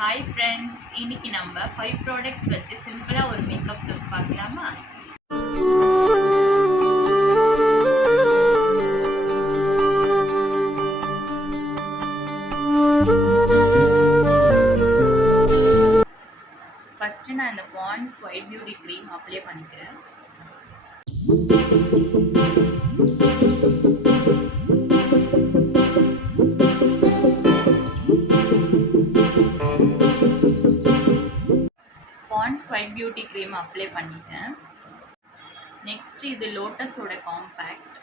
Hi friends, இன்னைக்கு நம்ம 5 ப்ராடக்ட்ஸ் வச்சு சிம்பிளாக ஒரு மேக்கப் லுக் பார்க்கலாமா? ஃபர்ஸ்ட் நான் இந்த Pond's white beauty cream apply பண்ணிக்கிறேன். Pond's white beauty cream apply பண்ணிட்டேன். நெக்ஸ்ட் இது லோட்டஸோட காம்பேக்ட்.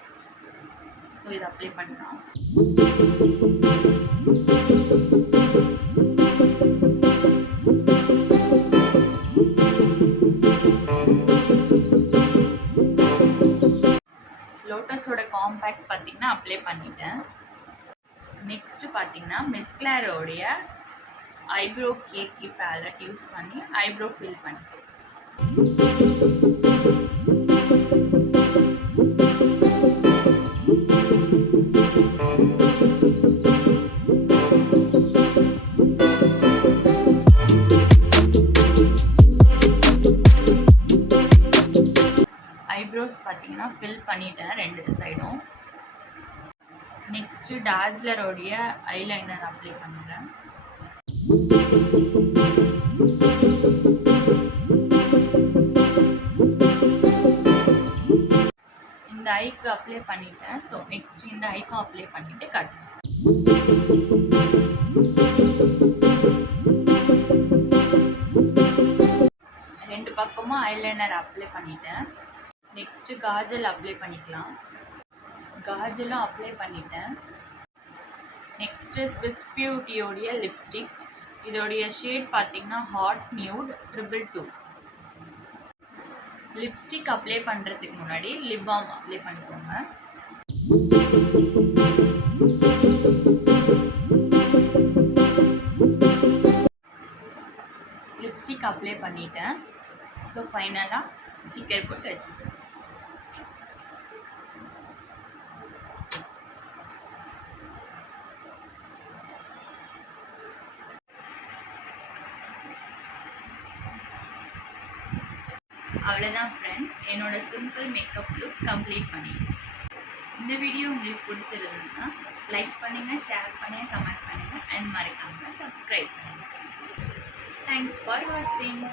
ஸோ இது அப்ளை பண்ணலாம். லோட்டஸோட காம்பேக்ட் பார்த்தீங்கன்னா அப்ளை பண்ணிட்டேன். நெக்ஸ்ட் பார்த்தீங்கன்னா மிஸ்க்ளாரோடைய ஐப்ரோ கேக்கி பேலட் யூஸ் பண்ணி ஐப்ரோ ஃபில் பண்ணிட்டேன். ஐப்ரோஸ் பார்த்தீங்கன்னா ஃபில் பண்ணிட்டேன் ரெண்டு சைடும். நெக்ஸ்ட்டு டாஸ்லரோடைய ஐலைனர் அப்ளை பண்ணுறேன். இந்த ஐக்கு அப்ளை பண்ணிட்டேன். ஸோ நெக்ஸ்ட் இந்த ஐக்கும் அப்ளை பண்ணிட்டு கட்டுறேன். ரெண்டு பக்கமும் ஐலைனர் அப்ளை பண்ணிட்டேன். நெக்ஸ்ட் காஜல் அப்ளை பண்ணிக்கலாம். காஜலும் அப்ளை பண்ணிட்டேன். நெக்ஸ்ட் ஸ்விஸ் பியூட்டியோடைய லிப்ஸ்டிக். இதோடைய ஷேட் பார்த்தீங்கன்னா ஹாட் நியூட் 222. லிப்ஸ்டிக் அப்ளை பண்ணுறதுக்கு முன்னாடி லிப் பாம் அப்ளை பண்ணிக்கோங்க. லிப்ஸ்டிக் அப்ளை பண்ணிட்டேன். ஸோ ஃபைனலாக ஸ்டிக்கர் போட்டு வச்சுக்கிறேன். அவ்வளோதான் ஃப்ரெண்ட்ஸ், என்னோட சிம்பிள் மேக்கப் லுக் கம்ப்ளீட் பண்ணிட்டேன். இந்த வீடியோ உங்களுக்கு பிடிச்சிருந்ததுன்னா லைக் பண்ணுங்கள், ஷேர் பண்ணுங்கள், கமெண்ட் பண்ணுங்கள் அண்ட் மறக்காமல் சப்ஸ்கிரைப் பண்ணுங்கள். தேங்க்ஸ் ஃபார் வாட்சிங்.